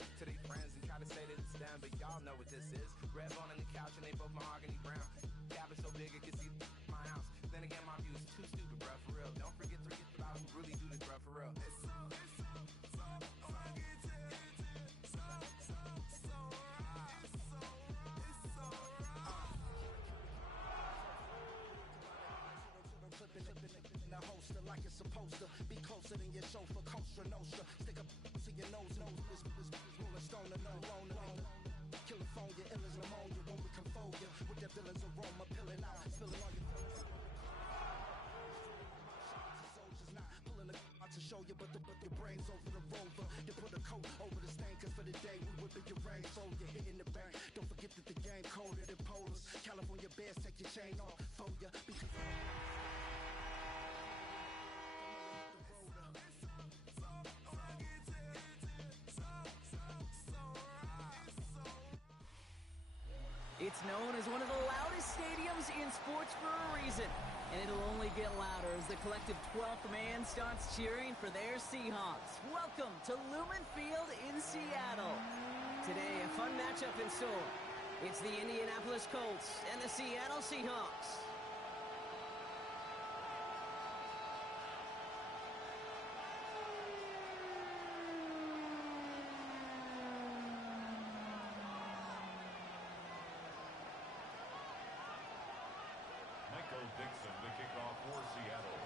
it to their friends and try to say that it's them, but y'all know what this is. Red bone on the couch and they both mahogany brown. Cabin so big it can see my house. Then again, my view is too stupid, bruh, for real. Don't forget to get about who really do this, bruh, for real. The holster like it's supposed to be closer than your chauffeur, Costa Nostra. Stick a to your nose, this rolling stone and no loner. California, ill as pneumonia when we can fold you with that villain's aroma, pilling out, spilling all your soldiers not pulling a out to show you, but your brain's over the rover. You put a coat over the stain, cause for the day we whipping your rain, so you're hitting the bank. Don't forget that the game colder than polars. California bears take your chain off for you because It's known as one of the loudest stadiums in sports for a reason, and it'll only get louder as the collective 12th man starts cheering for their Seahawks. Welcome to Lumen Field in Seattle. Today, a fun matchup in store. It's the Indianapolis Colts and the Seattle Seahawks. Dixon, the kickoff for Seattle.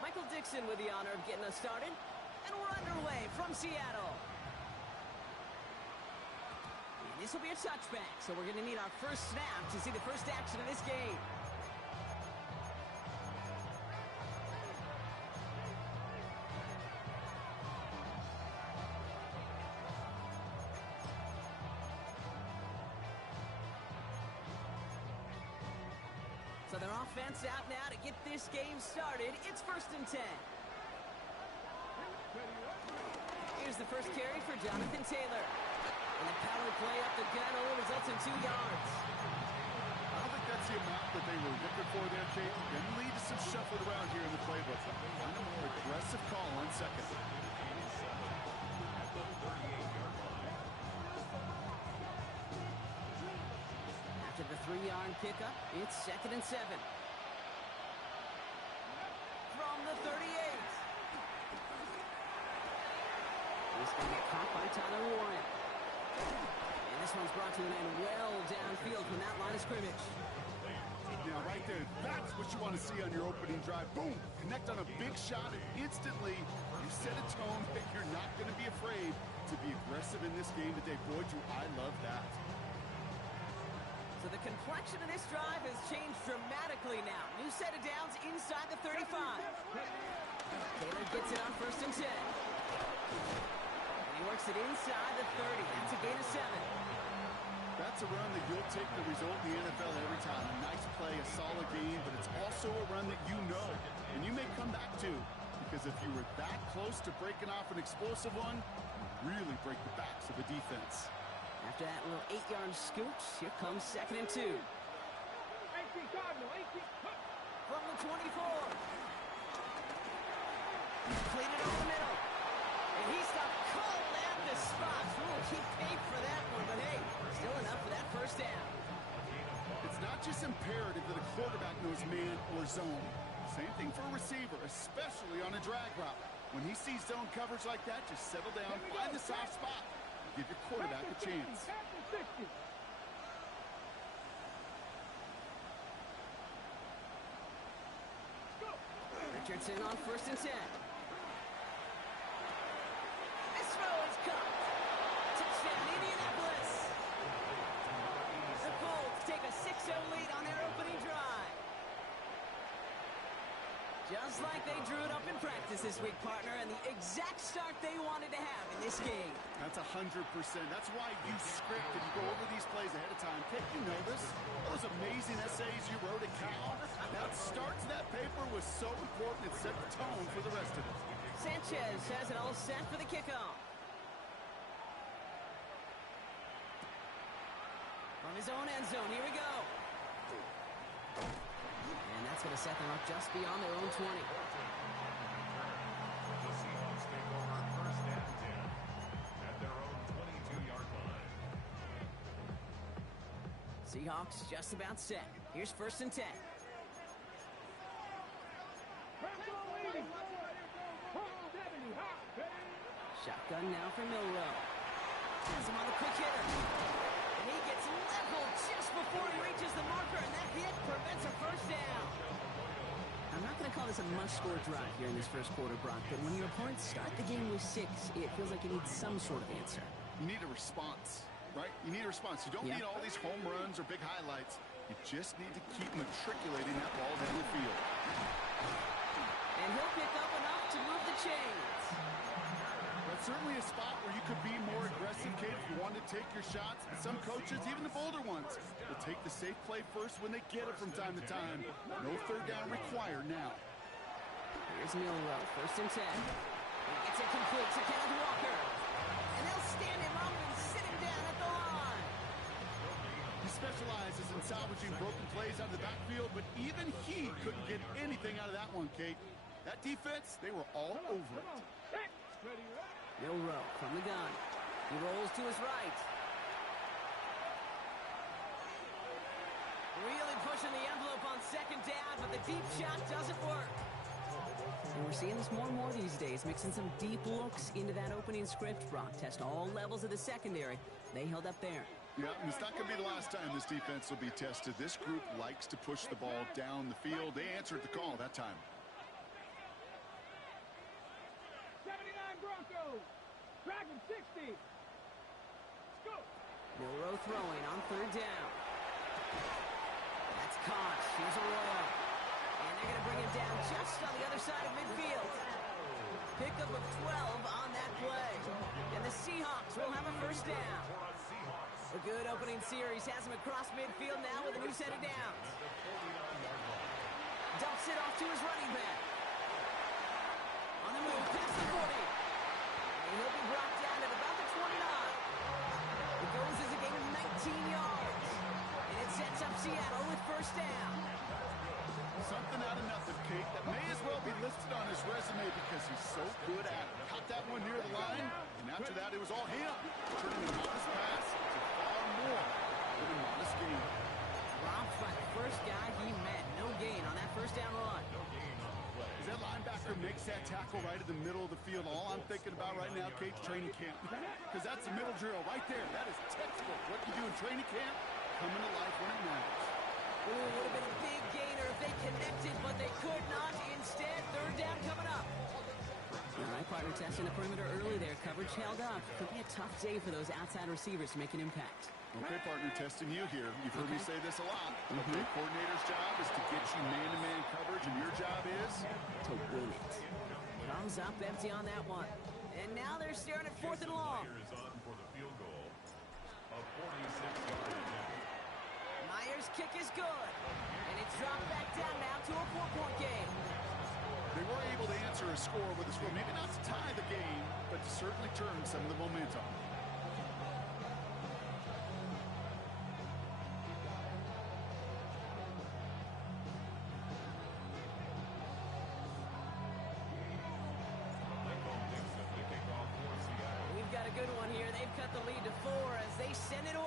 Michael Dixon with the honor of getting us started, and we're underway from Seattle. And this will be a touchback, so we're going to need our first snap to see the first action of this game. So their offense out now to get this game started. It's 1st and 10. Here's the first carry for Jonathan Taylor. And the power play up the gut only results in 2 yards. I don't think that's the amount that they were looking for there, Kate. Going to lead to some shuffled around here in the playbook. Find a more aggressive call on second. At the 38-yard line. After the 3-yard pickup, it's 2nd and 7. From the 38. This going to get caught by Tyler Warren. And this one's brought to an end well downfield from that line of scrimmage. Yeah, right there. That's what you want to see on your opening drive. Boom! Connect on a big shot, and instantly you set a tone that you're not going to be afraid to be aggressive in this game today. Boy, do I love that. So the complexion of this drive has changed dramatically now. New set of downs inside the 35. Taylor gets it on 1st and 10. And he works it inside the 30. That's a gain of 7. That's a run that you'll take the result in the NFL every time. A nice play, a solid game, but it's also a run that you know, and you may come back to, because if you were that close to breaking off an explosive one, you really break the backs of the defense. After that little 8-yard scooch, here comes 2nd and 2. 18 Cardinal, 18. From the 24. Completed over the middle. And he stopped cold at the spot. Ooh, he paid for that one, but hey, still enough for that first down. It's not just imperative that a quarterback knows man or zone. Same thing for a receiver, especially on a drag route. When he sees zone coverage like that, just settle down, find the soft spot. Give your quarterback a chance. Richardson on 1st and 10. This throw is caught. Touchdown, Indianapolis. The Colts take a 6-0 lead on their opening drive. Just like they drew it up in practice this week, partner, and the exact start they wanted to have in this game. That's 100%. That's why you script and you go over these plays ahead of time. Kate, you know this. Those amazing essays you wrote at Cal. That start to that paper was so important. It set the tone for the rest of it. Sanchez has it all set for the kickoff. From his own end zone, here we go. And that's going to set them up just beyond their own 20. The Seahawks take over 1st and 10 at their own Seahawks just about set. Here's 1st and 10. Shotgun now for Milrow. Has him on the quick hitter. And he gets leveled just before he reaches the marker, and that hit prevents a first down. I'm not going to call this a must-score drive here in this first quarter, Brock, but when your opponents start the game with 6, it feels like you need some sort of answer. You need a response, right? You need a response. You don't need all these home runs or big highlights. You just need to keep matriculating that ball down the field. And he'll pick up enough to move the chains. That's certainly a spot where you could be more aggressive, Kate, if you want to take your shots. But some coaches, even the bolder ones, will take the safe play first when they get it from time to time. No third down required now. Here's Milrow, 1st and 10. He gets it complete to Kenneth Walker. And they'll stand him up and sit him down at the line. He specializes in salvaging broken plays out of the backfield, but even he couldn't get anything out of that one, Kate. That defense, they were all over it. Milrow from the gun. He rolls to his right. Really pushing the envelope on 2nd down, but the deep shot doesn't work. And we're seeing this more and more these days, mixing some deep looks into that opening script. Brock test all levels of the secondary. They held up there. Yeah, and it's not going to be the last time this defense will be tested. This group likes to push the ball down the field. They answered the call that time. 79 Broncos. Dragon 60. Let's go. Milrow throwing on 3rd down. That's caught. Here's Arroyo. And they're going to bring him down just on the other side of midfield. Pickup of 12 on that play. And the Seahawks will have a 1st down. A good opening series has him across midfield now with a new set of downs. Dumps it off to his running back. On the move, past the 40. And he'll be brought down at about the 29. It goes as a gain of 19 yards. And it sets up Seattle with 1st down. Something out of nothing, Kate, that may as well be listed on his resume because he's so good at it. Caught that one near the line, and after that it was all him. Turning a modest pass to far more than a modest gain. Dropped by the first guy he met. No gain on that 1st down run. As that linebacker makes that tackle right in the middle of the field, all I'm thinking about right now, Kate, training camp. Because that's the middle drill right there. That is textbook. What you do in training camp, coming to life when it matters. Ooh, it would have been a big gainer if they connected, but they could not. Instead, 3rd down coming up. All right, partner testing the perimeter early there. Coverage held up. Could be a tough day for those outside receivers to make an impact. Okay, partner, testing you here. You've heard me say this a lot. Okay, coordinator's job is to get you man-to-man coverage, and your job is to win it. Comes up empty on that one. And now they're staring at 4th and long. Is on for the field goal of 46 yards. Myers' kick is good. And it's dropped back down now to a 4-point game. They were able to answer a score with a score, maybe not to tie the game, but to certainly turn some of the momentum. We've got a good one here. They've cut the lead to 4 as they send it away.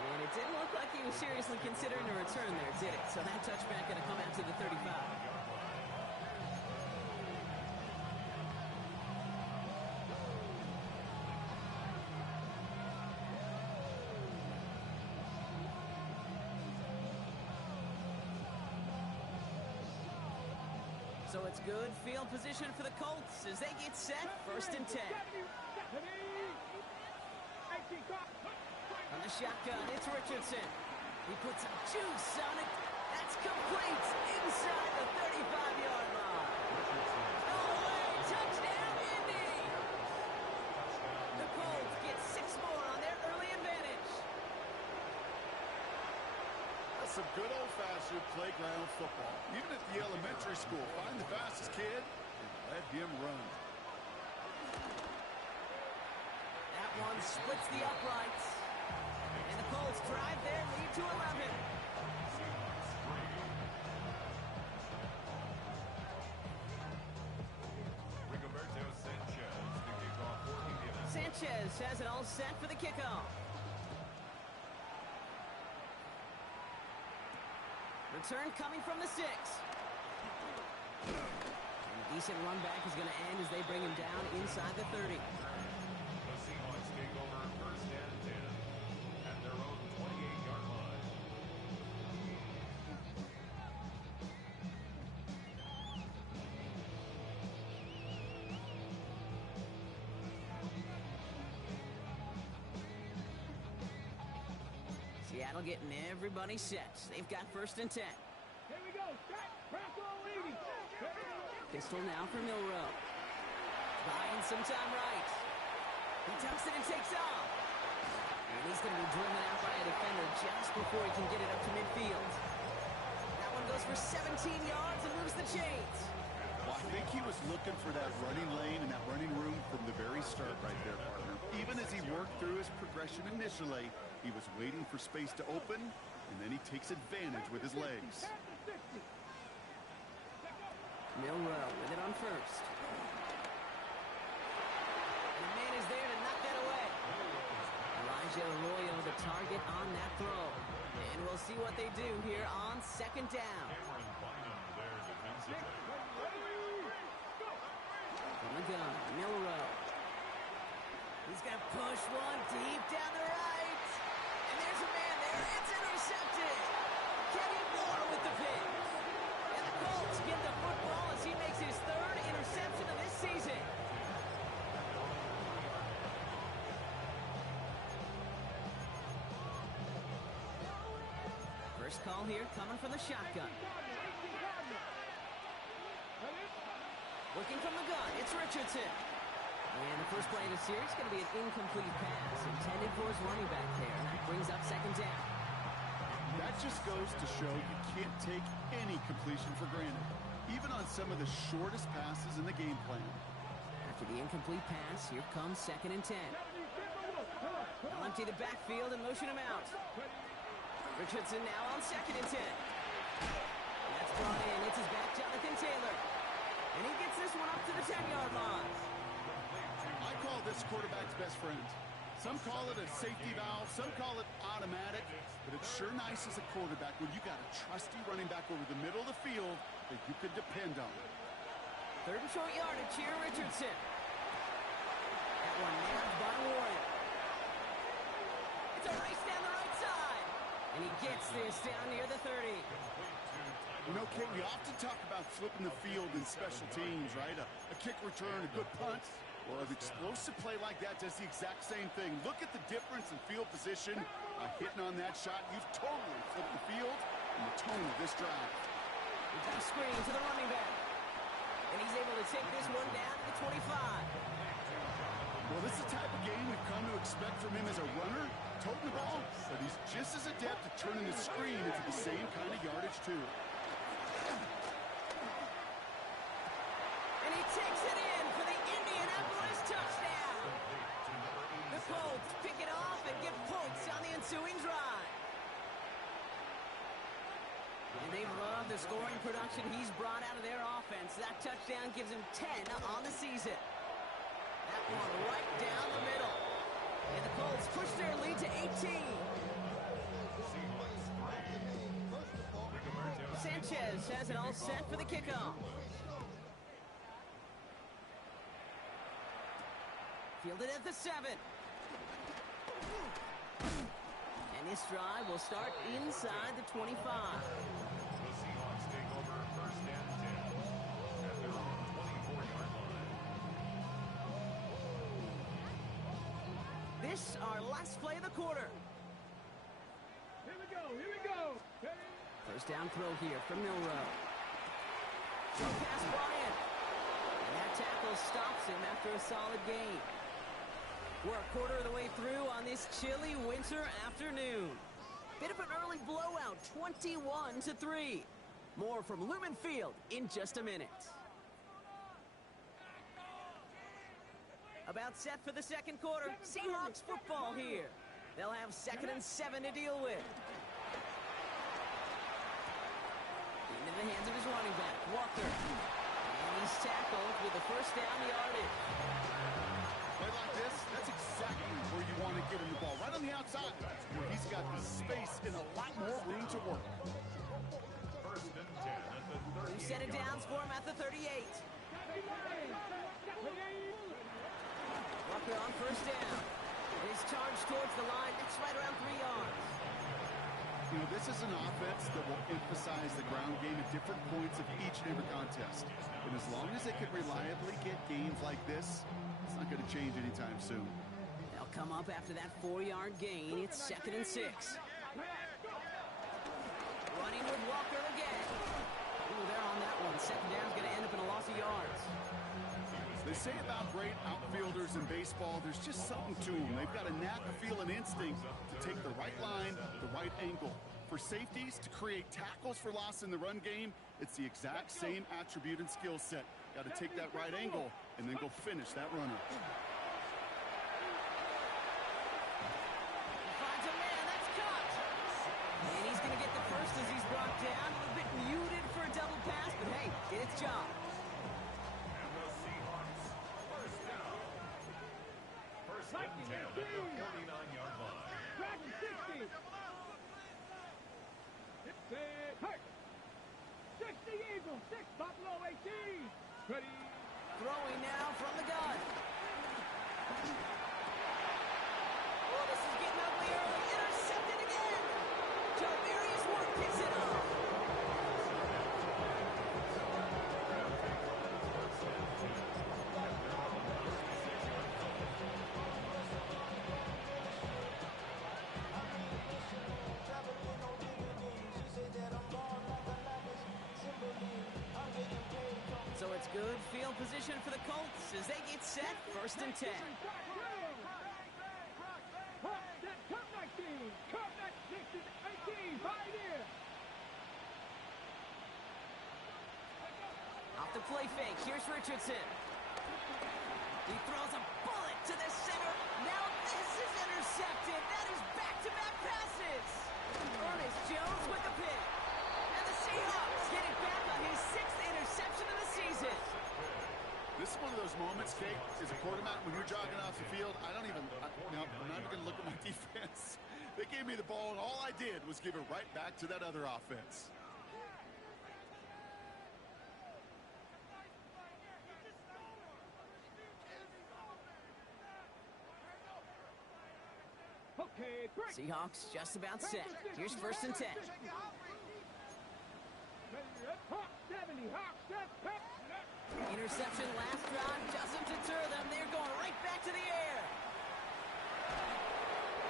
And it didn't look like he was seriously considering a return there, did it? So that touchback going to come out to the 35. So it's good field position for the Colts as they get set. 1st and 10. On the shotgun, it's Richardson. He puts some juice on it. That's complete inside the 35-yard line. All the way, touchdown, Indy. The Colts get 6 more on their early advantage. That's some good old-fashioned playground football. Even at the elementary school, find the fastest kid and let him run. That one splits the uprights. And the Colts drive their lead to 11. Sanchez has it all set for the kickoff. Return coming from the 6. And a decent run back is going to end as they bring him down inside the 30. The Seahawks take over first and 10 at their own 28-yard line. Seattle getting everybody set. They've got first and 10. Here we go. Set. Bronco leading. Pistol now for Milrow. Buying some time right. He tucks it and takes off. And he's going to be driven out by a defender just before he can get it up to midfield. That one goes for 17 yards and moves the chains. Well, I think he was looking for that running lane and that running room from the very start right there, partner. Even as he worked through his progression initially, he was waiting for space to open, and then he takes advantage with his legs. Milrow with it on first. And the man is there to knock that away. Elijah Arroyo the target on that throw. And we'll see what they do here on second down. Cameron Bynum there defensively. From the gun, Milrow. He's going to push one deep down the right. And there's a man there. It's intercepted. Kenny Moore with the pick. And the Colts get the football as he makes his 3rd interception of this season. First call here coming from the shotgun. Looking from the gun, it's Richardson. And the first play of the series is going to be an incomplete pass intended for his running back there. And that brings up second down. That just goes to show you can't take any completion for granted, even on some of the shortest passes in the game plan. After the incomplete pass, here comes second and 10. They'll empty the backfield and motion him out. Richardson now on second and 10. That's brought in. It's his back, Jonathan Taylor. And he gets this one up to the 10-yard line. I call this quarterback's best friend. Some call it a safety valve, some call it automatic, but it's sure nice as a quarterback when you got a trusty running back over the middle of the field that you can depend on. 3rd and short yardage here, Richardson. That one nabbed by Warren. It's a race down the right side. And he gets this down near the 30. You know, Kate, we often talk about flipping the field in special teams, right? A kick return, a good punt. Well, an explosive play like that does the exact same thing. Look at the difference in field position. Hitting on that shot, you've totally flipped the field and the tone of this drive. It's a screen to the running back. And he's able to take this one down to the 25. Well, this is the type of game we've come to expect from him as a runner, toting the ball, but he's just as adept at turning the screen into the same kind of yardage, too. And he takes it in for the Indianapolis touchdown. The Colts pick it off and get points on the ensuing drive. And they love the scoring production he's brought out of their offense. That touchdown gives him 10 on the season. That one right down the middle. And the Colts push their lead to 18. Sanchez has it all set for the kickoff. Fielded at the 7. And this drive will start inside the 25. The Seahawks take over first and 10 at their own 24-yard line. This our last play of the quarter. Here we go. Here we go. First down throw here from Milrow. Throw pass Bryant. And that tackle stops him after a solid gain. We're a quarter of the way through on this chilly winter afternoon. Bit of an early blowout, 21-3. More from Lumen Field in just a minute. About set for the second quarter. Seahawks football here. They'll have 2nd and 7 to deal with. Into the hands of his running back, Walker. And he's tackled with the first down yardage. Well, play like this, that's exactly where you want to get him the ball, right on the outside, where he's got the space and a lot more room to work. First and 10 at the 38. Who set it down for him at the 38. Walker on first down. His charge towards the line. It's right around 3 yards. You know, this is an offense that will emphasize the ground game at different points of each and every contest. And as long as they can reliably get gains like this, it's not going to change anytime soon. They'll come up after that 4-yard gain. It's 2nd and 6. Running with Walker again. Ooh, they're on that one. 2nd down's going to end up in a loss of yards. They say about great outfielders in baseball, there's just something to them. They've got a knack, a feel, and instinct to take the right line, the right angle. For safeties, to create tackles for loss in the run game, it's the exact same attribute and skill set. Got to take that right angle and then go finish that runner. He finds a man. That's caught. And he's going to get the first as he's brought down. A little bit muted for a double pass, but hey, did its job. First and 10 at the 49-yard line. Track 60. 60 Eagles, 6 Buffalo 18. Ready. Throwing now from the gun. Oh, this is getting ugly early. Intercepted again. Javarius Ward picks it up. So it's good field position for the Colts as they get set. 1st and 10. Cup 19. Cup 18. Right here. Off the play fake. Here's Richardson. He throws a bullet to the center. Now this is intercepted. That is back-to-back passes. Ernest Jones with the pick. And the Seahawks get it back on his 6th interception of the season. This is one of those moments, Kate, as a quarterback, when you're jogging off the field, I'm not even going to look at my defense. They gave me the ball, and all I did was give it right back to that other offense. Okay, break. Seahawks just about set. Here's 1st and 10. Hawk 70. Hawk 70. Interception last drive doesn't deter them. They're going right back to the air.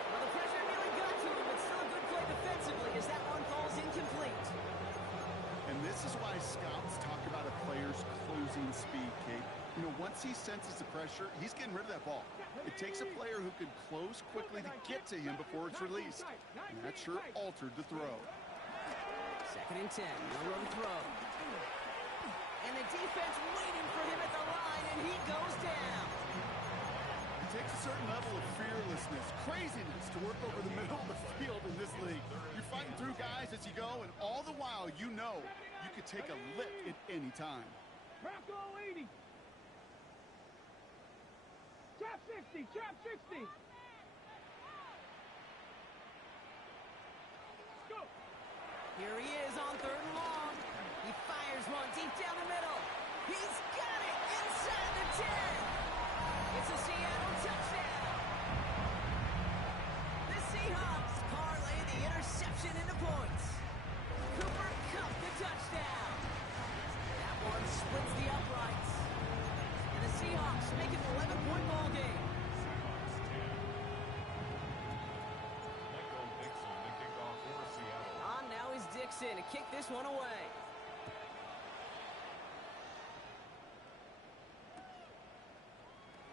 Well, the pressure nearly got to him, but still a good play defensively as that one falls incomplete. And this is why scouts talk about a player's closing speed, Kate. You know, once he senses the pressure, he's getting rid of that ball. It takes a player who can close quickly to get to him before it's released. And that sure altered the throw. 2nd and 10. No room to throw. And the defense waiting for him at the line, and he goes down. It takes a certain level of fearlessness, craziness to work over the middle of the field in this league. You're fighting through guys as you go, and all the while you know you could take a lick at any time. Bronco 80. Trap 60. Trap 60. Go. Here he is on 3rd and long. He fires one deep down the middle. He's got it inside the 10. It's a Seattle touchdown. The Seahawks parlay the interception into points. Cooper Kupp the touchdown. That one splits the uprights. And the Seahawks make it an 11-point ball game. Michael Dixon to kick off for Seattle. On now is Dixon to kick this one away.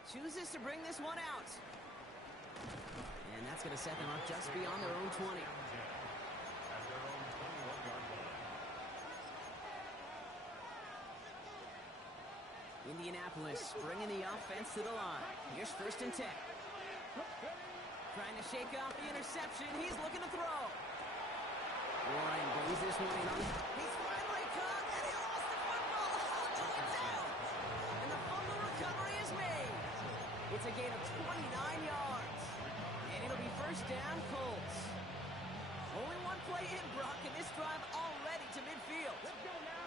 Chooses to bring this one out. And that's going to set them up just beyond their own 20. At their own 21-yard line. Indianapolis bringing the offense to the line. Here's 1st and 10. Trying to shake off the interception. He's looking to throw. Warren brings this one in on. He's finally caught, and he lost the football. Oh, it's out. And the fumble recovery is made. It's a gain of 29 yards. And it'll be first down, Colts. Only one play in, Brock, and this drive already to midfield. Let's go now.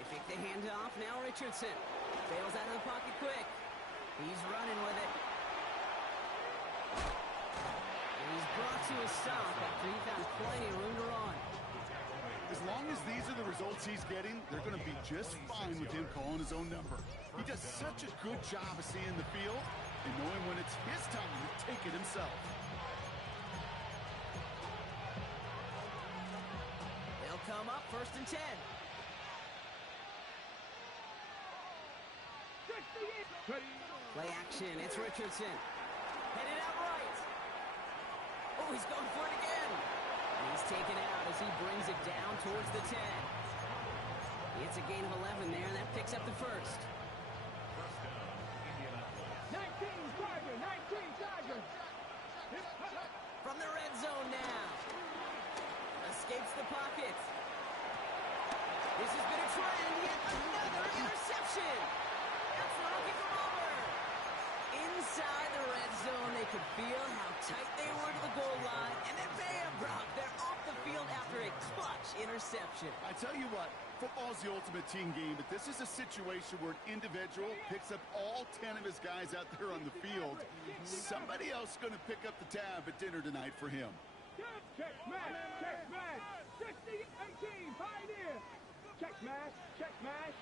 They fake the handoff. Now Richardson bails out of the pocket quick. He's running with it. And he's brought to a stop after he found plenty of room to run. As long as these are the results he's getting, they're going to be just fine with him calling his own number. He does such a good job of seeing the field and knowing when it's his time to take it himself. They'll come up first and 10. Play action. It's Richardson. Headed out right. Oh, he's going for it again. He's taken out as he brings it down towards the 10. It's a gain of 11 there, and that picks up the first. 19 Tiger, 19 Tiger. From the red zone now. Escapes the pocket. This has been a trend. Yet another interception. That's the rookie from Auburn. Inside the red zone, they could feel how tight they were to the goal line. And then bam, Brock, they're off the field after a clutch interception. I tell you what, football's the ultimate team game, but this is a situation where an individual picks up all 10 of his guys out there on the field. Somebody else is going to pick up the tab at dinner tonight for him. Check smash, check smash. 60-18, Pioneer. Check smash, check smash.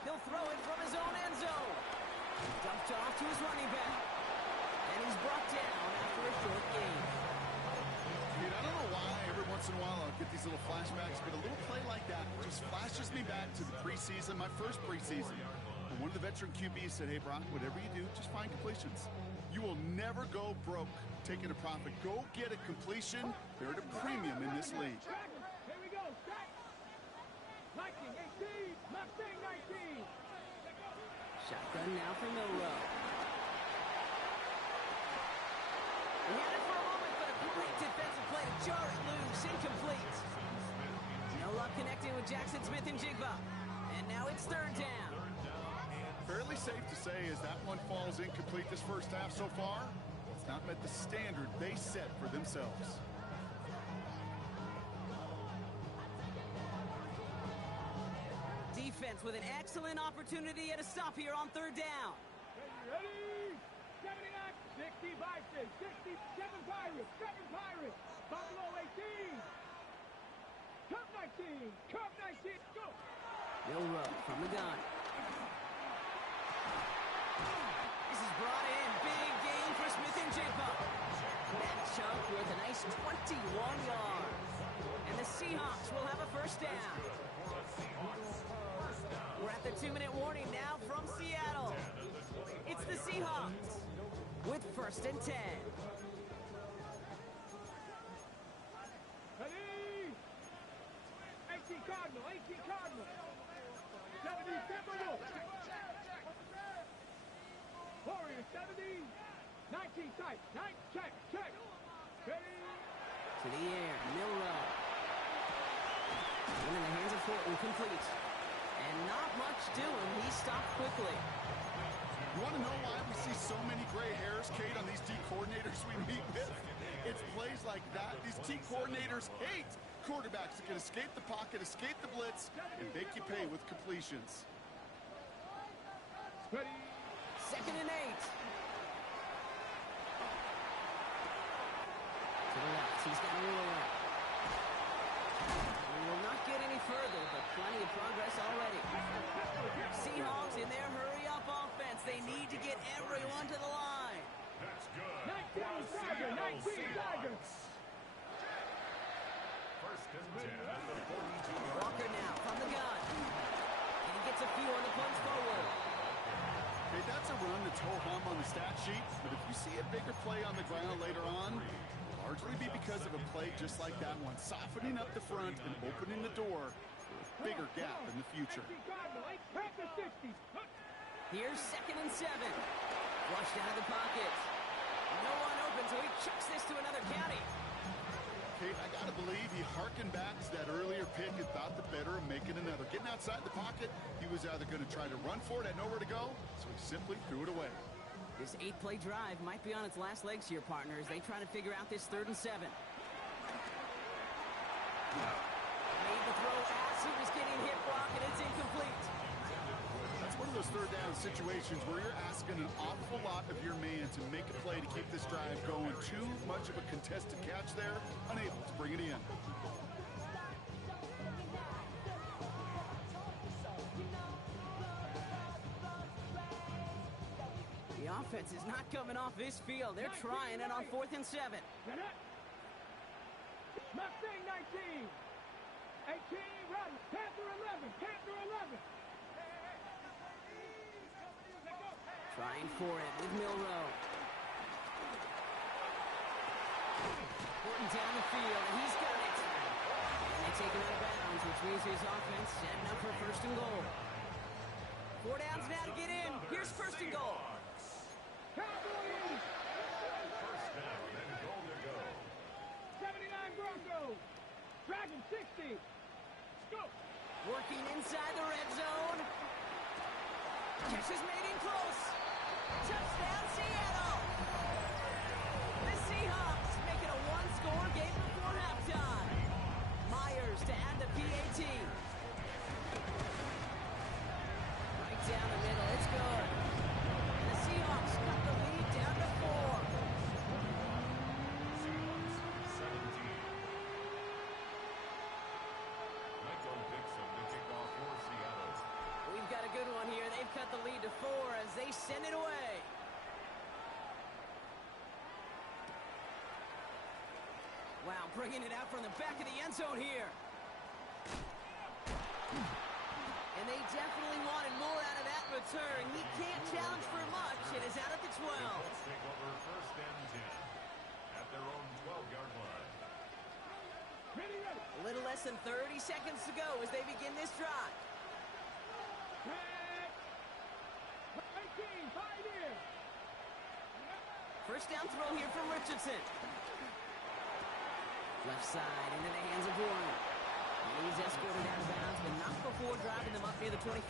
He'll throw it from his own end zone. Dumped off to his running back. And he's brought down after a short gain. Dude, I don't know why every once in a while I'll get these little flashbacks, but a little play like that just flashes me back to the preseason, my first preseason. And one of the veteran QBs said, hey, Brock, whatever you do, just find completions. You will never go broke taking a profit. Go get a completion. They're at a premium in this league. Here we go, stack. 19-18, Mustang 19. Shotgun now for Milrow. He had it for a moment, but a great defensive play to jar it loose. Incomplete. No luck connecting with Jackson Smith and Jigba. And now it's third down. Fairly safe to say as that one falls incomplete this first half so far, it's not met the standard they set for themselves. Defense with an excellent opportunity at a stop here on third down. Ready? 79, 60 Bison, 67 Pirates, 7 Pirates, Buffalo 18. Cup 19, Cup 19, go. Milrow from the gun. This is brought in. Big gain for Smith and Jigba. That chunk with a nice 21 yards. And the Seahawks will have a first down. We're at the 2-minute warning now from Seattle. It's the Seahawks with first and 10. Ready? 18 Cardinal, 18 Cardinal. 70 Temple. Warrior 70. 19 tight. 9 check, check. Ready? To the air, Milrow. In the hands of Fortin, complete. And not much doing. He stopped quickly. You want to know why we see so many gray hairs, Kate, on these D coordinators we meet with? It's plays like that. These D coordinators hate quarterbacks that can escape the pocket, escape the blitz, and make you pay with completions. Ready? Second and 8. To the left. He's got a ruler. We will not get any further, but plenty of progress already. Seahawks in their hurry-up offense. They need to get everyone to the line. That's good. 19 Tiger, 19 Tiger. First and 10 at the 42-yard Walker now from the gun. And he gets a few on the punch forward. Okay, that's a run that's ho-hum on the stat sheet, but if you see a bigger play on the ground later on, it'll largely be because of a play just like that one, softening up the front and opening the door for a bigger gap in the future. 18 Cardinal, 8 Panther 60. Here's second and 7. Flushed out of the pocket. No one open, so he chucks this to another county. Kate, I got to believe he harkened back to that earlier pick and thought the better of making another. Getting outside the pocket, he was either going to try to run for it, had nowhere to go, so he simply threw it away. This 8-play drive might be on its last legs here, partners. They try to figure out this 3rd and 7. Made the throw as he was getting hit block, and it's incomplete. That's one of those 3rd down situations where you're asking an awful lot of your man to make a play to keep this drive going. Too much of a contested catch there, unable to bring it in. The offense is not coming off this field. They're trying it on 4th and 7. Mustang 19. 18, run. Panther 11. Panther 11. Trying for it with Milrow. Horton down the field, and he's got it. And they take him out of bounds, which means his offense setting up for 1st and goal. 4 downs now to get in. Here's 1st and goal. Cowboys. First down and goal to go. 79 Broncos. Dragon 60. Go. Working inside the red zone. Catch is made in close. Touchdown, Seattle. The Seahawks make it a 1-score game before halftime. Myers to add the PAT. Right down the middle. It's good. And the Seahawks cut the lead down to 4. Seahawks 17. Michael Dixon to kick off for Seattle. We've got a good one here. They've cut the lead to 4 as they send it away. Wow, bringing it out from the back of the end zone here. And they definitely wanted more out of that return. He can't challenge for much. It is out at the 12. Let's take over 1st and 10 at their own 12-yard line. Ready, ready. A little less than 30 seconds to go as they begin this drive. 18, 5 here. 1st down throw here from Richardson. Left side into the hands of Warren. He's escorted out of bounds, but not before driving them up near the 25.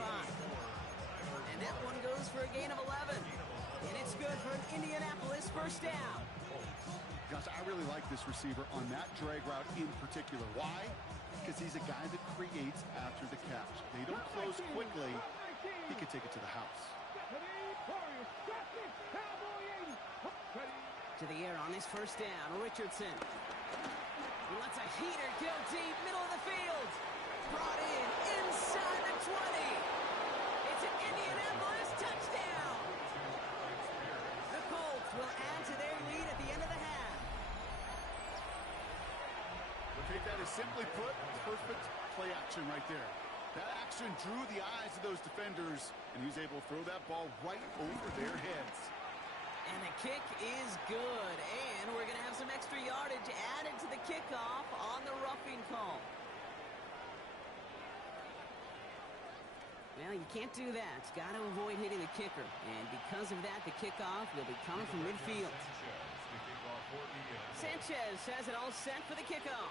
And that one goes for a gain of 11. And it's good for an Indianapolis 1st down. Gosh, I really like this receiver on that drag route in particular. Why? Because he's a guy that creates after the catch. They don't close quickly. He could take it to the house. To the air on this 1st down, Richardson. He lets a heater go deep, middle of the field. Brought in inside the 20. It's an Indianapolis touchdown. The Colts will add to their lead at the end of the half. Okay, that is simply put, perfect play action right there. That action drew the eyes of those defenders, and he was able to throw that ball right over their heads. And the kick is good, and we're going to have some extra yardage added to the kickoff on the roughing call. Well, you can't do that. Got to avoid hitting the kicker, and because of that, the kickoff will be coming from midfield. Sanchez has it all set for the kickoff.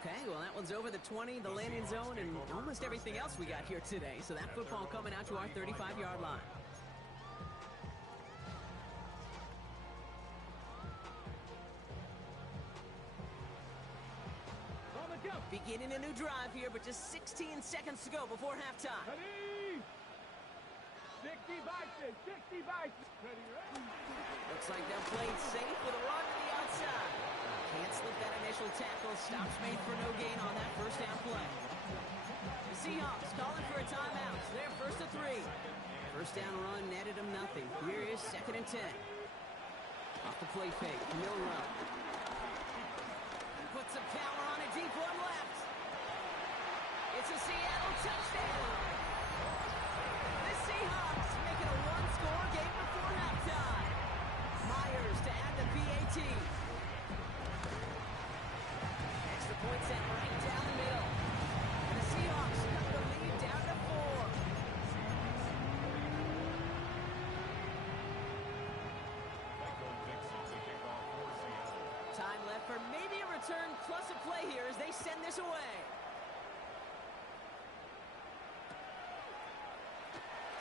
Okay, well, that one's over the 20, the landing zone, and almost everything else we got here today. So that football coming out to our 35-yard line. Beginning a new drive here, but just 16 seconds to go before halftime. Ready? 60 Bison, 60 Bison. Ready, ready. Looks like they're playing safe with a run to the outside. Can't slip that initial tackle. Stops made for no gain on that 1st down play. The Seahawks calling for a timeout. So they're 1st and 3. 1st down run netted them nothing. Here is 2nd and 10. Off the play fake, Milrow. Puts some power on a deep one left. It's a Seattle touchdown. The Seahawks make it a 1-score game before halftime. Myers to add the PAT. Extra point set right down the middle. And the Seahawks cut the lead down to 4. Michael effort. Maybe a return plus a play here as they send this away.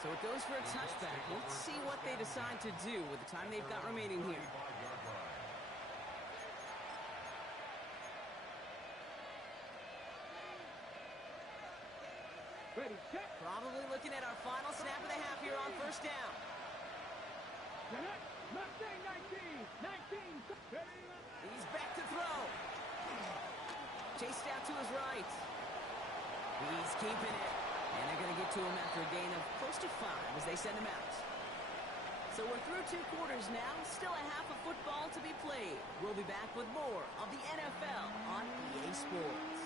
So it goes for a touchback. Let's see what they decide to do with the time they've got remaining here. Ready, set. Probably looking at our final snap of the half here on first down. Mustang 19. Ready. He's back to throw. Chased out to his right. He's keeping it. And they're going to get to him after a gain of close to 5 as they send him out. So we're through 2 quarters now. Still a half of football to be played. We'll be back with more of the NFL on EA Sports.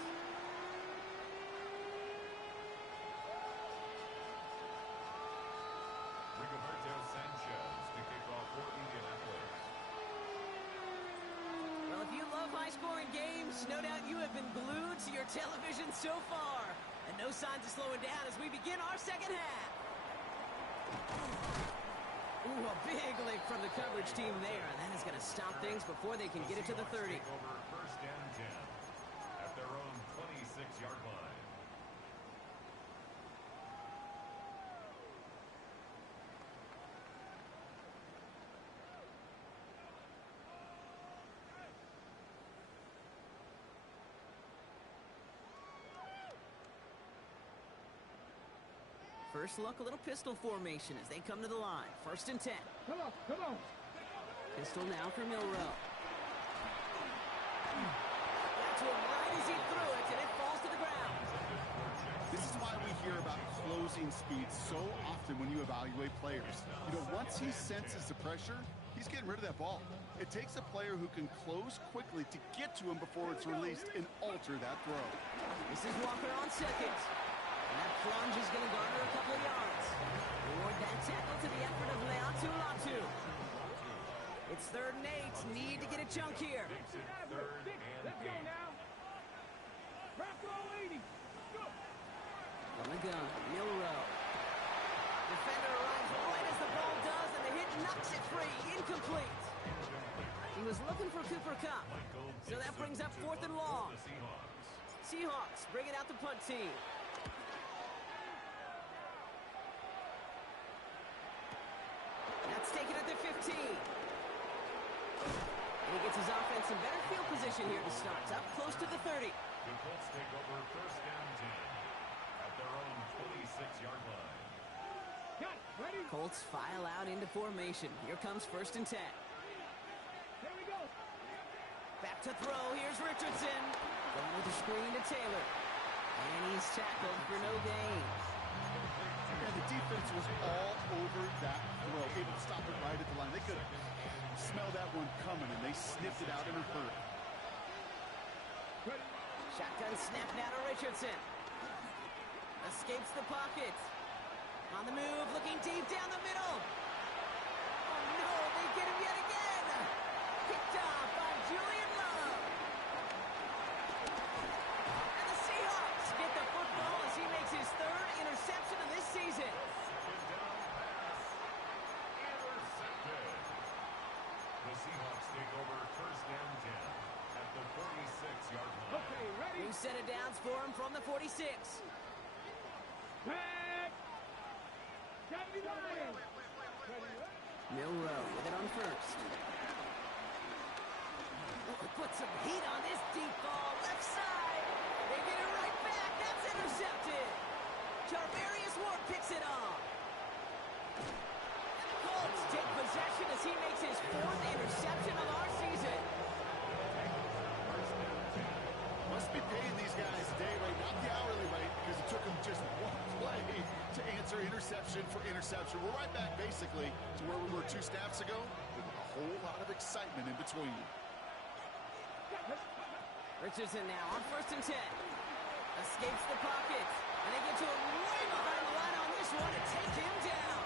Rigoberto Sanchez to kick off for Indianapolis. Well, if you love high-scoring games, no doubt you have been glued to your television so far. And no signs of slowing down as we begin our second half. Ooh, a big lick from the coverage team there. And that is going to stop things before they can get it to the 30. Take over first and 10 at their own 26-yard line. First look, a little pistol formation as they come to the line. First and 10. Come on. Pistol now for Milrow. Got to him right as he threw it, and it falls to the ground. This is why we hear about closing speed so often when you evaluate players. You know, once he senses the pressure, he's getting rid of that ball. It takes a player who can close quickly to get to him before it's released and alter that throw. This is Walker on second. And that plunge is going to garner a couple of yards. Reward that tackle to the effort of Leatu Latu. It's 3rd and 8. Need to get a chunk here. Let's go now. Bravo 80. Go. From the gun, Milrow. Defender arrives right as the ball does, and the hit knocks it free. Incomplete. He was looking for Cooper Kupp. So that brings up 4th and long. Seahawks bring it out the punt team. That's taken at the 15. And he gets his offense in better field position here to start. Up close to the 30. The Colts take over first and 10 at their own 26-yard line. Got it. Ready. Colts file out into formation. Here comes 1st and 10. Here we go. Back to throw. Here's Richardson. Going with the screen to Taylor. And he's tackled for no gain. Yeah, the defense was all over that throw, able to stop it right at the line. They could smell that one coming, and they sniffed it out in a hurry. Shotgun snap now to Richardson. Escapes the pocket. On the move, looking deep down the middle. Oh no, they get him yet again. Picked off by Julian Love. And the Seahawks get the football as he makes his 3rd interception of this season. The Seahawks take over first and 10 at the 46-yard line. Okay, ready. New set of downs for him from the 46. Back. Got me line. Milrow with it on first. Put some heat on this deep ball. Left side. They get it right back. That's intercepted. Charvarius Ward picks it off. And the Colts take possession as he makes his 4th interception of our season. Must be paying these guys a day rate, not the hourly rate, because it took them just one play to answer interception for interception. We're right back, basically, to where we were 2 snaps ago, with a whole lot of excitement in between. Richardson now on 1st and 10. Escapes the pocket. And they get to him way behind the line on this one to take him down.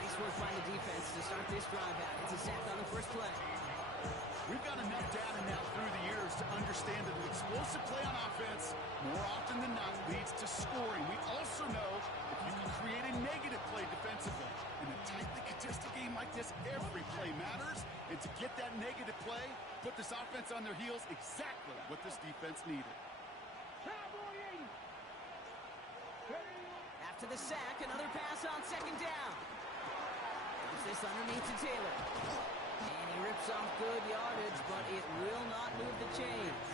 Nice work by the defense to start this drive out. It's a sack on the first play. We've got enough data now through the years to understand that an explosive play on offense more often than not leads to scoring. We also know if you can create a negative play defensively. In a tightly contested game like this, every play matters. And to get that negative play, put this offense on their heels, exactly what this defense needed. Cowboy 80. After the sack, another pass on second down. Dumps this underneath to Taylor. And he rips off good yardage, but it will not move the chains.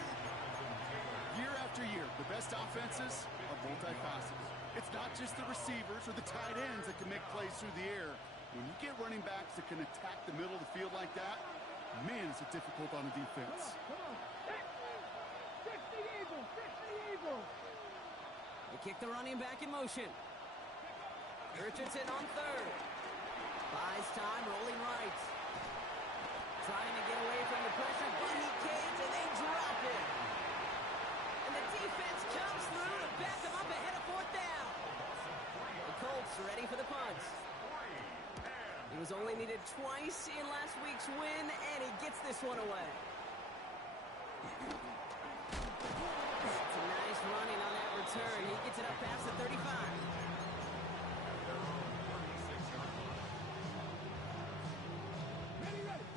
Year after year, the best offenses are multifaceted. It's not just the receivers or the tight ends that can make plays through the air. When you get running backs that can attack the middle of the field like that, man, is it difficult on a defense. Come on. 50 Eagles. 50 Eagles. They kick the running back in motion. Richardson on third. Buys time, rolling right. Trying to get away from the pressure, but he caves and they drop it. And the defense comes through to back him up ahead of fourth down. The Colts ready for the punt. He was only needed twice in last week's win, and he gets this one away. It's a nice running on that return. He gets it up past the 35.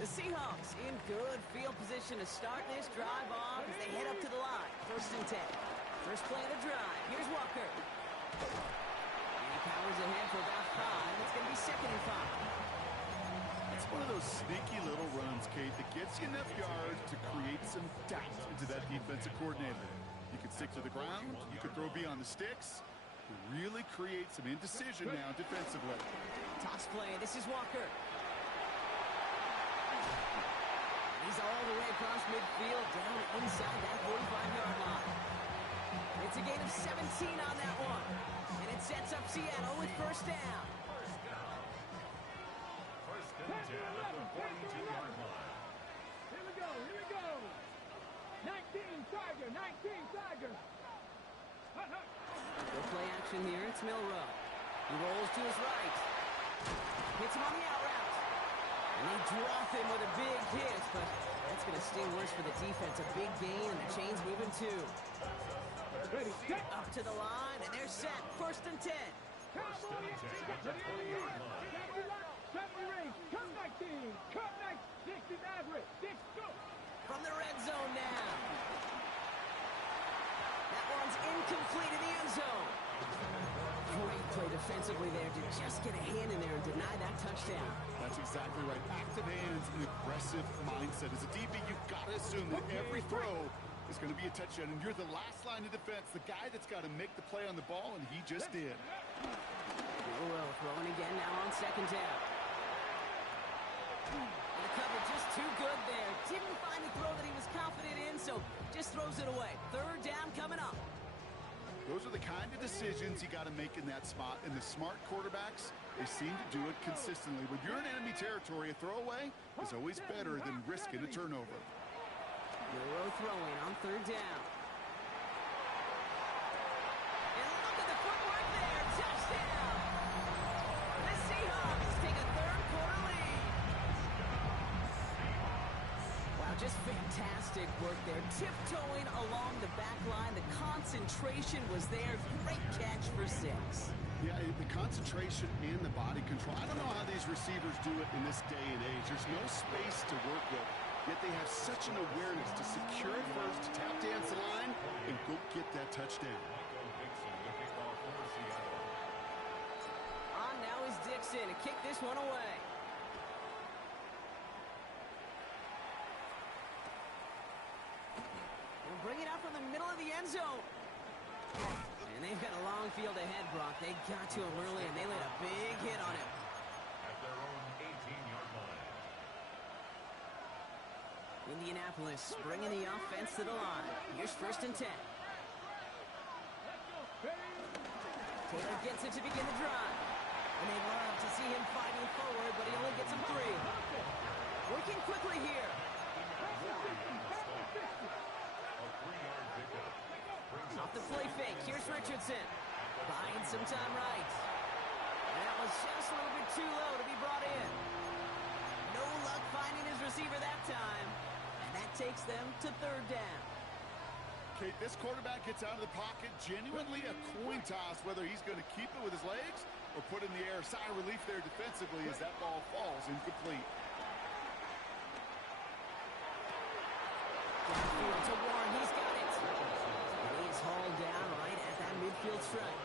The Seahawks in good field position to start this drive off as they head up to the line. 1st and 10. First play of the drive. Here's Walker. And he powers ahead for about 5. It's going to be 2nd and 5. It's one of those sneaky little runs, Kate, that gets you enough yards to create some doubt into that defensive coordinator. You could stick to the ground. You could throw beyond the sticks. Really create some indecision now defensively. Toss play. This is Walker. He's all the way across midfield, down inside that 45-yard line. It's a gain of 17 on that one. And it sets up Seattle with 1st down. First and 10 at the 42-yard line. Here we go. 19 Tiger. 19 Tiger. Good play action here. It's Milrow. He rolls to his right. Hits him on the out route. And they drop him with a big hit, but that's going to sting worse for the defense. A big gain, and the chain's moving too. Ready, set. Up to the line, and they're set. 1st and 10. Cowboy 80. Set the range. Come 19. Come 19. 6 is average. 6, go. From the red zone now. That one's incomplete in the end zone. Great play defensively there to just get a hand in there and deny that touchdown. That's exactly right. Active hands and aggressive mindset. As a DB, you've got to assume that every throw is going to be a touchdown, and you're the last line of defense, the guy that's got to make the play on the ball, and he just did. Milrow throwing again now on 2nd down. And the cover just too good there. Didn't find the throw that he was confident in, so just throws it away. 3rd down coming up. Those are the kind of decisions you got to make in that spot, and the smart quarterbacks, they seem to do it consistently. When you're in enemy territory, a throwaway is always better than risking a turnover. Milrow throwing on 3rd down. And look at the footwork there. Touchdown! The Seahawks take a 3rd quarter lead. Wow, just fantastic work there. Tiptoeing along the back line. The concentration was there. Great catch for 6. Yeah, the concentration and the body control. I don't know how these receivers do it in this day and age. There's no space to work with. Yet they have such an awareness to secure it first, tap dance the line, and go get that touchdown. On now is Dixon to kick this one away. We'll bring it out from the middle of the end zone. And they've got a long field ahead, Brock. They got to him early, and they laid a big hit on him. At their own 18-yard line. Indianapolis bringing the offense to the line. Here's 1st and 10. Taylor gets it to begin the drive. And they love to see him fighting forward, but he only gets him 3. Working quickly here. Off the play fake. Here's Richardson. Buying some time right. And that was just a little bit too low to be brought in. No luck finding his receiver that time. And that takes them to 3rd down. Kate, this quarterback gets out of the pocket, genuinely a coin toss, whether he's going to keep it with his legs or put in the air. Sigh of relief there defensively as that ball falls incomplete. Downfield to Warren. He's got it. And he is hauled down right at that midfield stripe.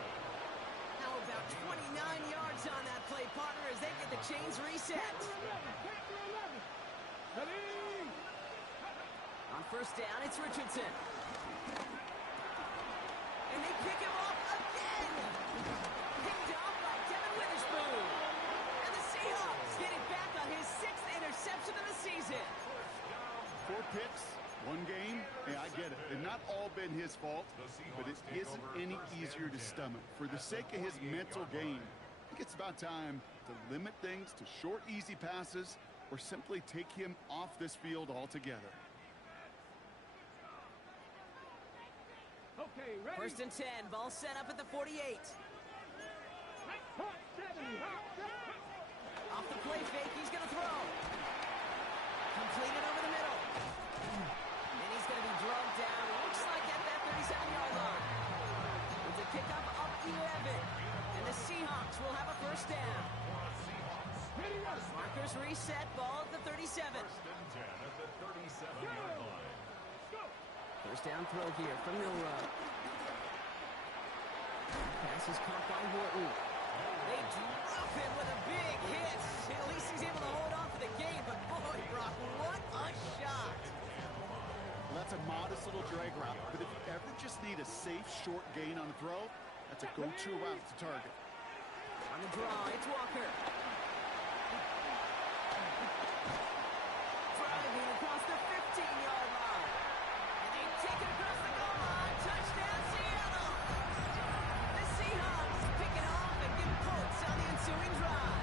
How about 29 yards on that play, partner, as they get the chains reset. On first down, it's Richardson. And they pick him off again. Picked off by Devin Witherspoon. And the Seahawks get it back on his 6th interception of the season. 4 picks, 1 game. Hey, I get it. They've not all been his fault, but it isn't any easier to stomach. For the sake of his mental game, I think it's about time to limit things to short, easy passes or simply take him off this field altogether. Okay, ready? First and 10, ball set up at the 48. Off the play fake, he's going to throw. Completed over the middle. And he's going to be drugged down, looks like at that 37-yard line. It's a kickoff of 11. And the Seahawks will have a first down. Markers reset, ball at the 37. First and 10 at the 37-yard line. First down throw here from Milrow. Pass is caught by Wharton. They drop it with a big hit. At least he's able to hold on for the game, but boy, Brock, what a shot. Well, that's a modest little drag route, but if you ever just need a safe, short gain on a throw, that's a go-to route to target. On the draw, it's Walker. Driving across the 15-yard line. And they take it across the goal line. Touchdown, Seattle. The Seahawks pick it off and give points on the ensuing drive.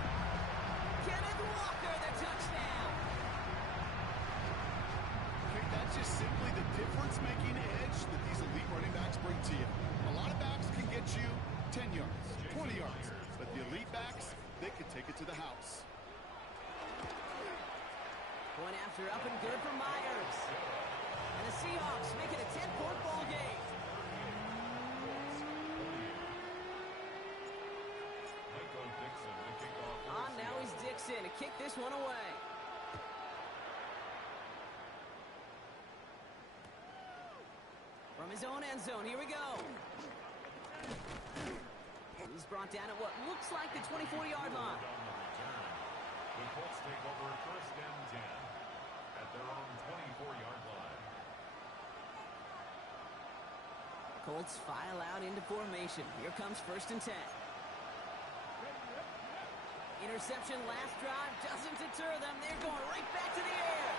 Kenneth Walker, the touchdown. Okay, that's just simply the difference-making edge that these elite running backs bring to you. A lot of backs can get you 10 yards, 20 yards, but the elite backs, they can take it to the house. Point after up and good for Myers. And the Seahawks make it a 10-point ball game. Michael Dixon to kick off. On now is Dixon to kick this one away. From his own end zone, here we go. He's brought down at what looks like the 24-yard line. The Colts take over first and 10 at their own 24-yard line. Colts file out into formation. Here comes first and 10. Interception last drive doesn't deter them. They're going right back to the air.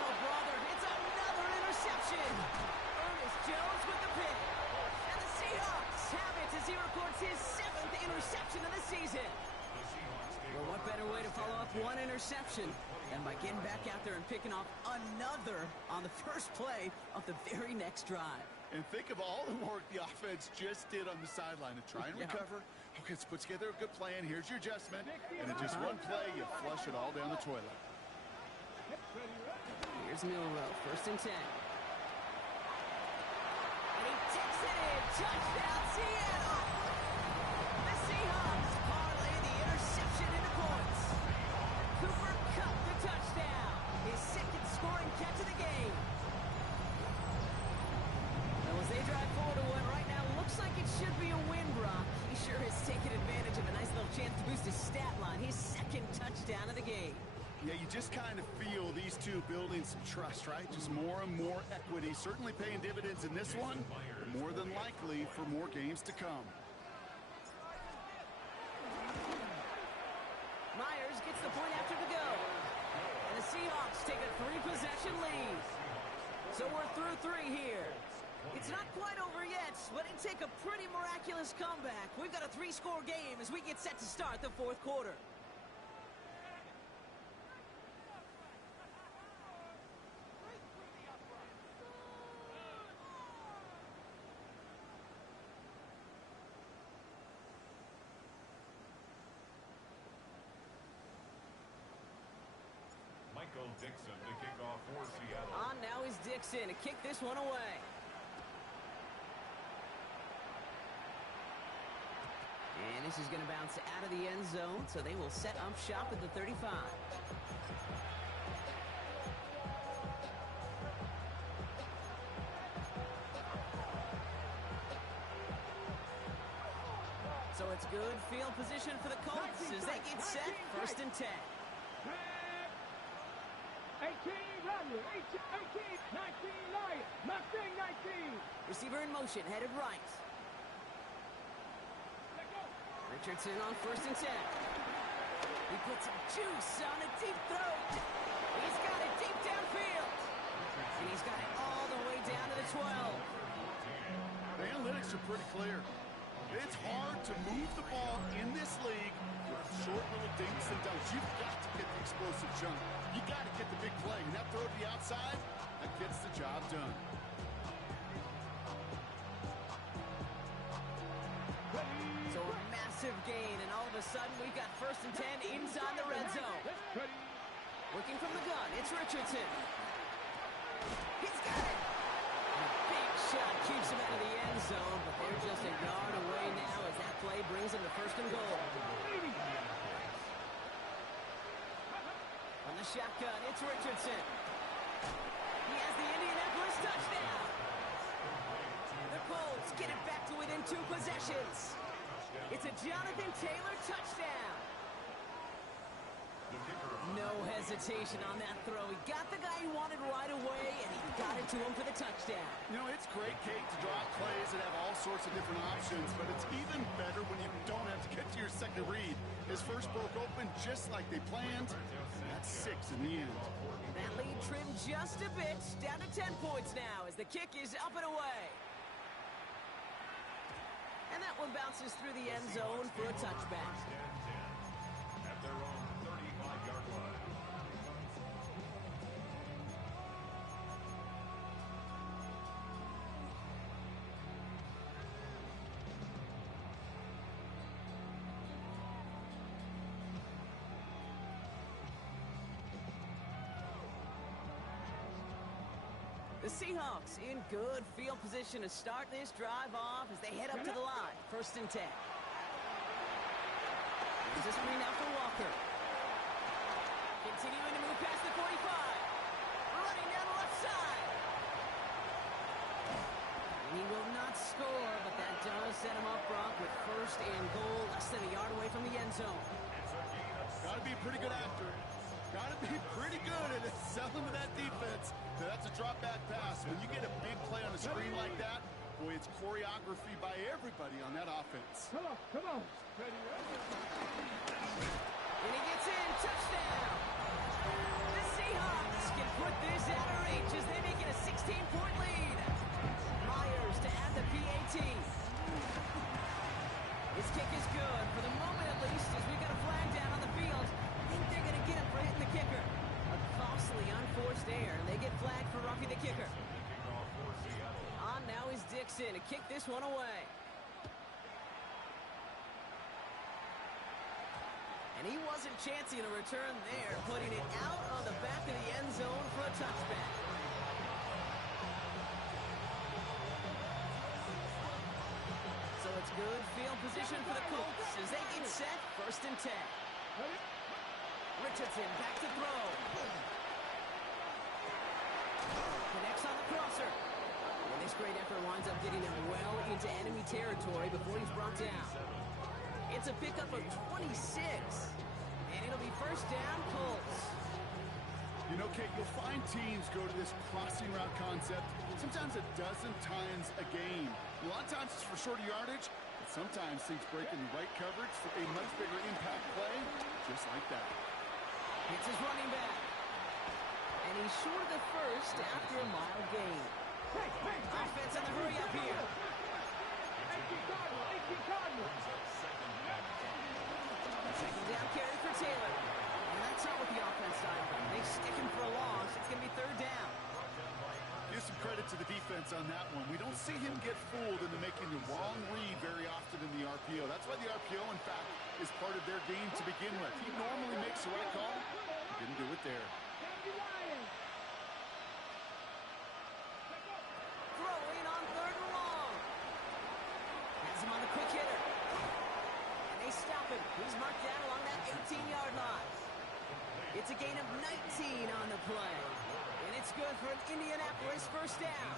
Oh, brother, it's another interception. Ernest Jones with the pick. And the Seahawks have it as he records his 7th interception of the season. Well, what better way to follow up one interception than by getting back out there and picking off another on the first play of the very next drive. And think of all the work the offense just did on the sideline to try and recover. Okay, let's put together a good plan. Here's your adjustment. And in just one play, you flush it all down the toilet. Here's Milrow, first and 10. And he takes it in. Touchdown, Seattle! The Seahawks parlay the interception into points. Cooper Kupp the touchdown. His 2nd scoring catch of the game. Well, as they drive forward to one right now, looks like it should be a win, Brock. He sure has taken advantage of a nice little chance to boost his stat line. His 2nd touchdown of the game. Yeah, you just kind of feel these two building some trust, right? Just more and more equity. Certainly paying dividends in this one, but more than likely for more games to come. Myers gets the point after to go. And the Seahawks take a 3-possession lead. So we're through 3 here. It's not quite over yet, but it'd take a pretty miraculous comeback. We've got a 3-score game as we get set to start the 4th quarter. Michael Dixon to kick off for Seattle. On now is Dixon to kick this one away. And this is going to bounce out of the end zone, so they will set up shop at the 35. it's good field position for the Colts as they get set. First and 10. 18, Rodney. 18, 19, Lion. Mustang 19. Receiver in motion, headed right. Richardson on first and 10. He puts some juice on a deep throw. He's got it deep downfield. And he's got it all the way down to the 12. The analytics are pretty clear. It's hard to move the ball in this league with short little dinks and dunks. You've got to get the explosive jump. You got to get the big play. And that throw to the outside, that gets the job done. So a massive gain, and all of a sudden we've got first and 10 inside the red zone. Working from the gun, it's Richardson. He's got it! A big shot keeps him out of the end zone, but they're just a yard away now as that play brings him to first and goal. On the shotgun, it's Richardson. He has the Indianapolis touchdown. The Colts get it back to within 2 possessions. It's a Jonathan Taylor touchdown. No hesitation on that throw. He got the guy he wanted right away, and he got it to him for the touchdown. You know, it's great, Kate, to draw up plays that have all sorts of different options, but it's even better when you don't have to get to your second read. His first broke open just like they planned. That's 6 in the end. That lead trimmed just a bit, down to 10 points now as the kick is up and away. And that one bounces through the end zone for a touchback. At their own 35-yard line. The Seahawks in good field position to start this drive off as they head up to the line. First and 10. There's a screen out for Walker. Continuing to move past the 45. Running down the left side. He will not score, but that does set him up, Brock, with first and goal, less than a yard away from the end zone. Got to be pretty good after it. Got to be pretty good at selling to that defense. Now, that's a drop back pass. When you get a big play on a screen like that, boy, it's choreography by everybody on that offense. Come on, come on. And he gets in, touchdown. The Seahawks can put this out of reach as they make it a 16-point lead. Myers to add the PAT. His kick is good, for the moment at least, as we got a flag down on the field. I think they're going to get him for hitting the kicker. A costly unforced error, and they get flagged for roughing the kicker. On now is Dixon to kick this one away. And he wasn't chancing a return there, putting it out on the back of the end zone for a touchback. So it's good field position for the Colts as they get set, first and 10. Richardson back to throw. Connects on the crosser. And this great effort winds up getting him well into enemy territory before he's brought down. It's a pickup of 26. And it'll be first down, Colts. You know, Kate, you'll find teams go to this crossing route concept sometimes a dozen times a game. A lot of times it's for shorter yardage, but sometimes things break in the right coverage for a much bigger impact play, just like that. It's his running back. And he's short of the first after a mile gain. Offense on the hurry up here. 18 Cardinal. Second down carry for Taylor. And that's not what the offense done. They stick him for a loss. It's going to be third down. Give some credit to the defense on that one. We don't see him get fooled into making the wrong read very often in the RPO. That's why the RPO, in fact, is part of their game to begin with. He normally makes the right call. He didn't do it there. Throwing on third and long. Has him on the quick hitter. And they stop him. He's marked down along that 18-yard line. It's a gain of 19 on the play. And it's good for an Indianapolis first down.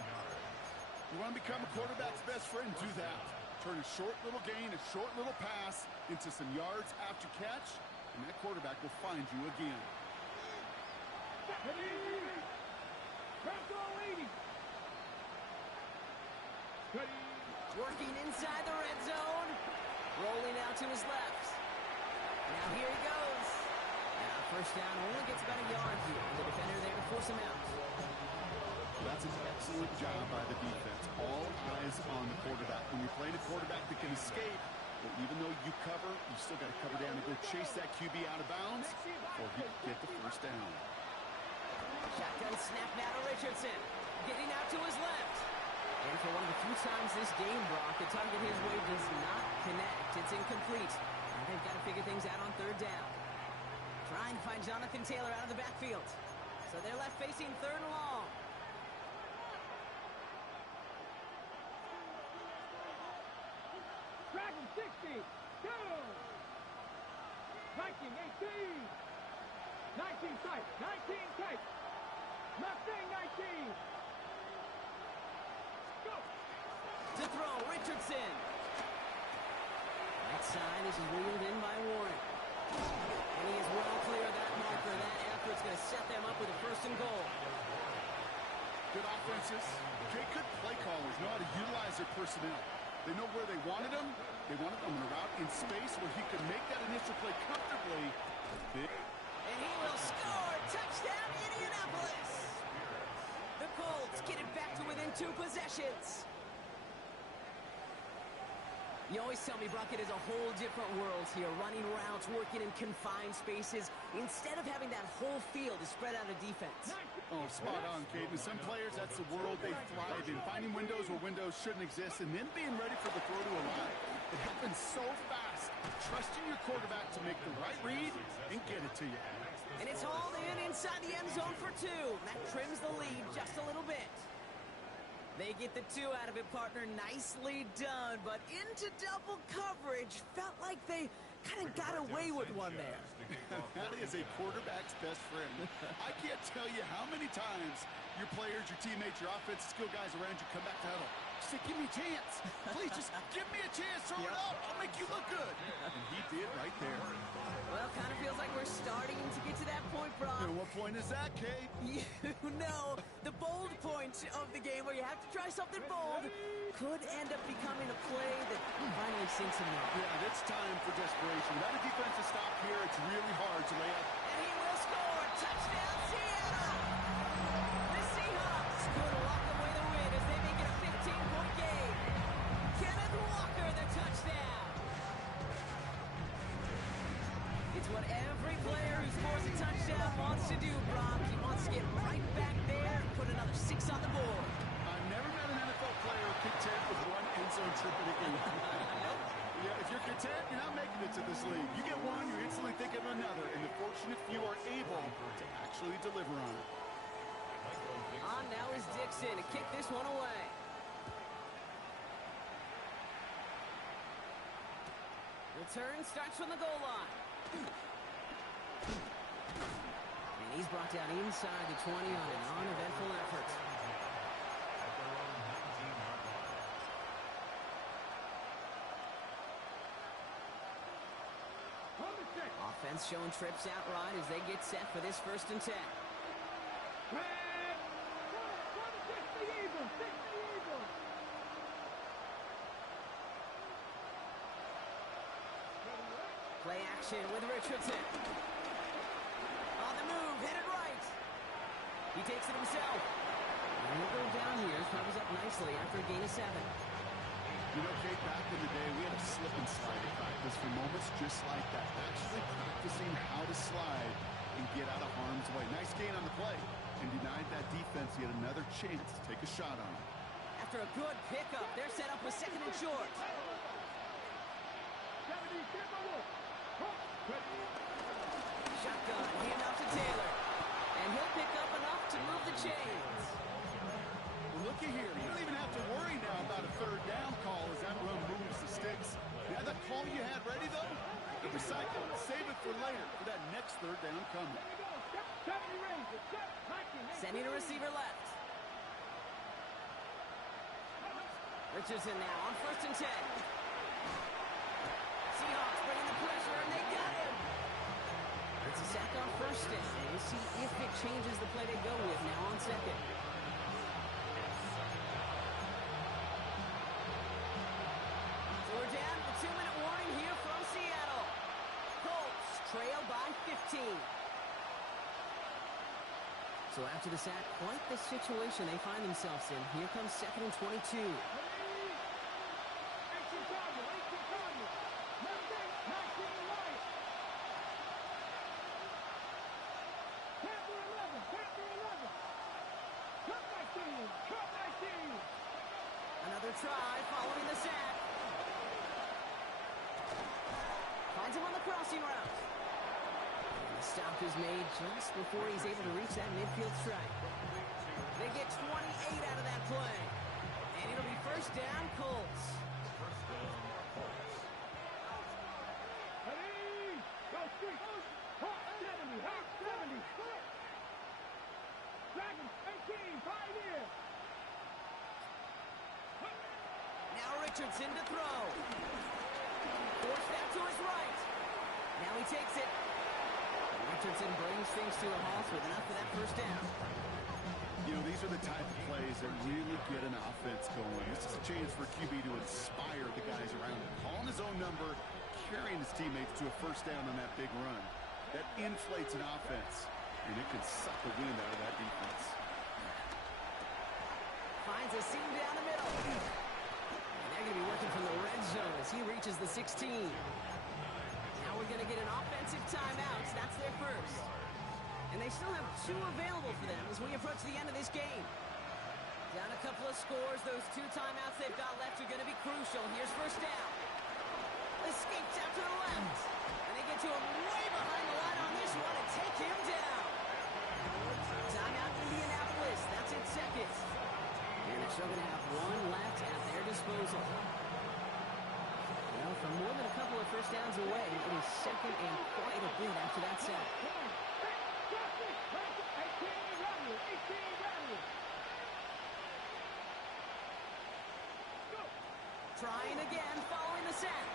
You want to become a quarterback's best friend? Do that. Turn a short little gain, a short little pass into some yards after catch, and that quarterback will find you again. Working inside the red zone. Rolling out to his left. Now here he goes. Now first down, only gets about a yard here. The defender there to force him out. That's an excellent job by the defense. All eyes on the quarterback. When you're playing a quarterback that can escape, but even though you cover, you still got to cover down and go chase that QB out of bounds before he can get the first down. Shotgun snap now to Richardson. Getting out to his left. And for one of the few times this game, Brock, the target his way does not connect. It's incomplete. Now they've got to figure things out on third down. Trying to find Jonathan Taylor out of the backfield. So they're left facing third and long. Dragon 60. Go. Viking 18. 19 tight. 19 tight. Mustang 19. Go. To throw, Richardson. Right side, this is wheeled in by Warren. And he is well clear of that marker. That effort's going to set them up with a first and goal. Good offenses. Good play callers know how to utilize their personnel. They know where they wanted them. They wanted them in a route in space where he could make that initial play comfortably. And he will score. Touchdown, Indianapolis. The Colts get it back to within 2 possessions. You always tell me, Brock, it is a whole different world here. Running routes, working in confined spaces, instead of having that whole field to spread out a defense. Oh, spot on, Kate. And some players, that's the world they thrive in. Finding windows where windows shouldn't exist and then being ready for the throw to arrive. It happens so fast. Trusting your quarterback to make the right read and get it to you. And it's hauled in inside the end zone for 2. That trims the lead just a little bit. They get the 2 out of it, partner. Nicely done, but into double coverage. Felt like they kind of got away with one there. That is a quarterback's best friend. I can't tell you how many times your players, your teammates, your offensive skill guys around you come back to huddle. Say, give me a chance. Please, just give me a chance. Throw it up. I'll make you look good. And he did right there. Well, kind of feels like we're starting to get to that point, Brock. And what point is that, Kate? You know, the bold point of the game where you have to try something bold could end up becoming a play that finally sinks him up. Yeah, it's time for desperation. Without a defensive stop here, it's really hard to lay up. And he will score. Touchdown, Seattle! The Seahawks could lock away the win as they make it a 15-point game. Kenneth Walker, the touchdown. It's what every player who scores a touchdown wants to do, Brock. He wants to get right back there and put another 6 on the board. I've never met an NFL player content with one end zone trip in a game. Yeah, if you're content, you're not making it to this league. You get one, you're instantly thinking of another, and the fortunate few are able to actually deliver on it. On now is Dixon to kick this one away. Return starts from the goal line. And he's brought down inside the 20 on an uneventful effort. Offense showing trips out right as they get set for this 1st and 10. Play action with Richardson. On the move, hit it right. He takes it himself. And he'll go down here. Covers up nicely after a gain of 7. You know, Kate, back in the day, we had a slip and slide at practice for moments just like that. Actually practicing how to slide and get out of harm's way. Nice gain on the play. And denied that defense yet another chance to take a shot on him. After a good pickup, they're set up with 2nd and short. Shotgun, hand off to Taylor. And he'll pick up enough to move the chains. Well, looky here. You don't even have to worry now about a 3rd down call as that run moves the sticks. Now that call you had ready, though, recycle it. Save it for later for that next 3rd down coming. Sending a receiver left. Richardson now on 1st and 10. Seahawks bringing the pressure, and they got him. It's a sack on 1st down. We'll see if it changes the play they go with now on 2nd. So we're down to the 2-minute warning here from Seattle. Colts trail by 15. So after the sack, quite the situation they find themselves in. Here comes 2nd and 22. Another try following the sack. Finds him on the crossing route. The stop is made just before he's able to reach that midfield strike. They get 28 out of that play. And it'll be 1st down, Colts. Ready? Go street. Hot 70. Hot 70. Dragons 18. Pioneer. Now Richardson to throw. Forced out to his right. Now he takes it. Richardson brings things to a halt with enough for that 1st down. You know, these are the type of plays that really get an offense going. This is a chance for QB to inspire the guys around him. Calling his own number, carrying his teammates to a 1st down on that big run. That inflates an offense, and it can suck the wind out of that defense. Finds a seam down the middle. And they're going to be working from the red zone as he reaches the 16. Now we're going to get an offensive timeout. That's their first. And they still have 2 available for them as we approach the end of this game. Down a couple of scores. Those 2 timeouts they've got left are going to be crucial. Here's 1st down. Escapes out to the left. And they get to him way behind the line on this one and take him down. Timeout Indianapolis. That's its 2nd. And they're still going to have 1 left at their disposal. Well, from more than a couple of 1st downs away, it is 2nd and quite a bit after that sack. Trying again, following the sack.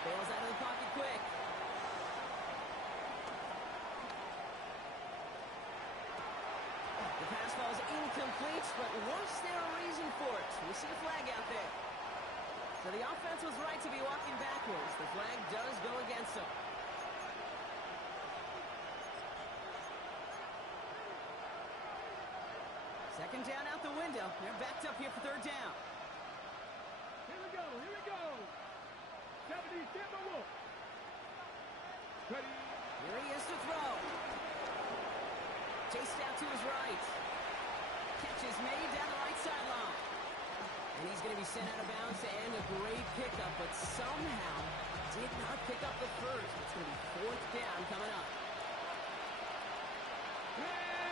Bails out of the pocket quick. The pass falls incomplete, but was there a reason for it? We see a flag out there. So the offense was right to be walking backwards. The flag does go against them. Second down out the window. They're backed up here for 3rd down. Here we go. Here we go. 70 Timberwolf. Ready? Here he is to throw. Chased out to his right. Catch is made down the right sideline. And he's going to be sent out of bounds to end a great pickup, but somehow did not pick up the first. It's going to be 4th down coming up.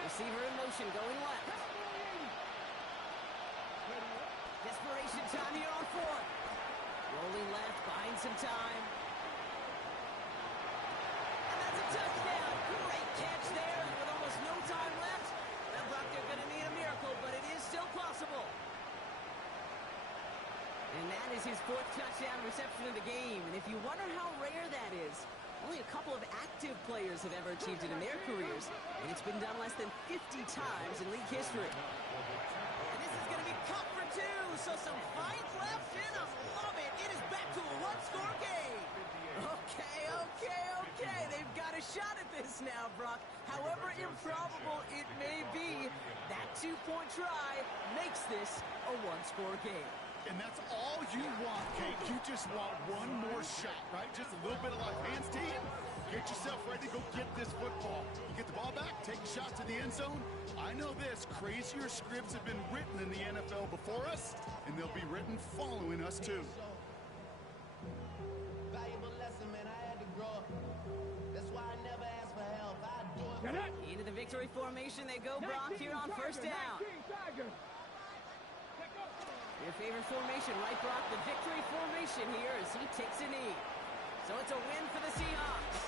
Receiver in motion going left. Desperation time here on 4th. Rolling left, buying some time. And that's a touchdown. Great catch there with almost no time left. Now, Brock, they're going to need a miracle, but it is still possible. And that is his 4th touchdown reception of the game. And if you wonder how rare that is, only a couple of active players have ever achieved it in their careers. And it's been done less than 50 times in league history. And this is going to be cut for 2. So some fight left in them. Love it. It is back to a 1-score game. Okay. They've got a shot at this now, Brock. However improbable it may be, that 2-point try makes this a 1-score game. And that's all you want, Kate. You just want one more shot, right? Just a little bit of luck. Hands team, get yourself ready to go get this football. You get the ball back, take a shot to the end zone. I know this, crazier scripts have been written in the NFL before us, and they'll be written following us too. Valuable lesson, man. I had to grow up. That's why I never ask for help. I do it. Into the victory formation they go, Brock, here on 1st down. Your favorite formation, right, Brock? The victory formation here as he takes a knee. So it's a win for the Seahawks.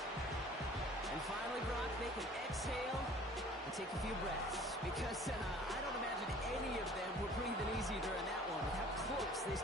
And finally, Brock, they can exhale and take a few breaths. Because I don't imagine any of them